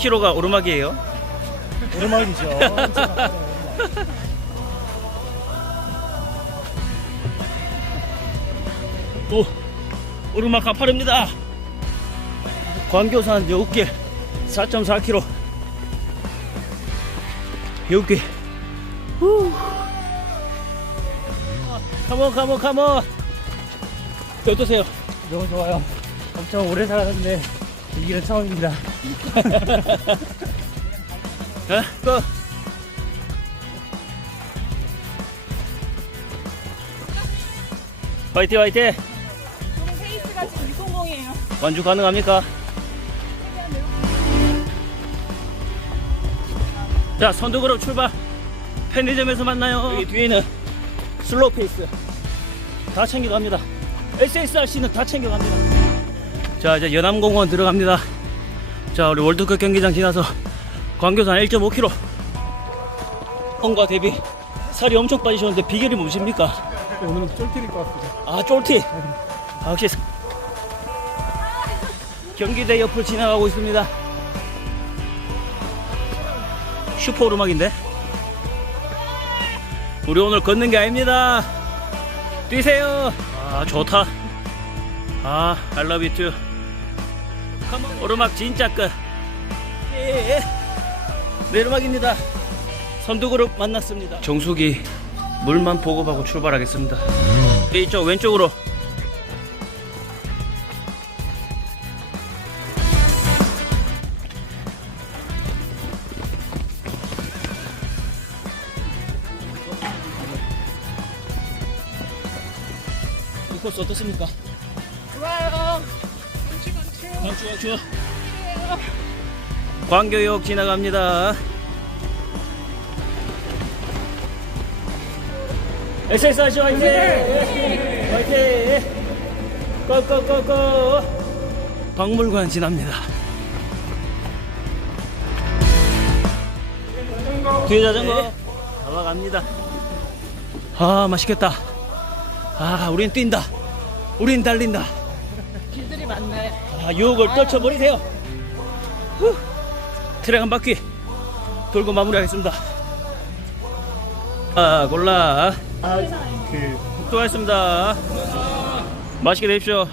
10km가 오르막이에요. 오르막이죠. 또 오르막 가파릅니다. 광교산 여우길 4.4km. 여우길. 후. 카몬 카몬 카몬. 어떠세요? 너무 좋아요. 엄청 오래 살았는데 이 길은 처음입니다. 어? 고. 화이팅 화이팅. 저는 페이스가 지금 미성공이에요. 완주 가능합니까? 자 선두그룹 출발 편의점에서 만나요 여기 뒤에는 슬로우 페이스 다 챙겨갑니다 SSRC는 다 챙겨갑니다 자 이제 연암공원 들어갑니다. 자 우리 월드컵 경기장 지나서 광교산 1.5km 홍과 대비 살이 엄청 빠지셨는데 비결이 무엇입니까? 오늘은 쫄길일 것 같습니다. 아 쫄티! 아, 역시 경기대 옆을 지나가고 있습니다. 슈퍼 오르막인데? 우리 오늘 걷는 게 아닙니다. 뛰세요! 아 좋다. 아 I love you too 오르막 진짜 끝. 예. 내르막입니다. 선두그룹 만났습니다. 정수기 물만 보급하고 출발하겠습니다. 이쪽 왼쪽으로. 이 코스 어떻습니까? 강추 강추 광교역 지나갑니다. SSRC 화이팅! 화이팅! 고고고고. 박물관 지납니다. 뒤에 자전거. 잡아갑니다. 아 맛있겠다. 아 우린 뛴다. 우린 달린다 길들이 많네. 아, 유혹을 떨쳐버리세요. 후. 트랙 한 바퀴 돌고 마무리하겠습니다. 아, 골라. 그 수고하셨습니다. 맛있게 드십시오.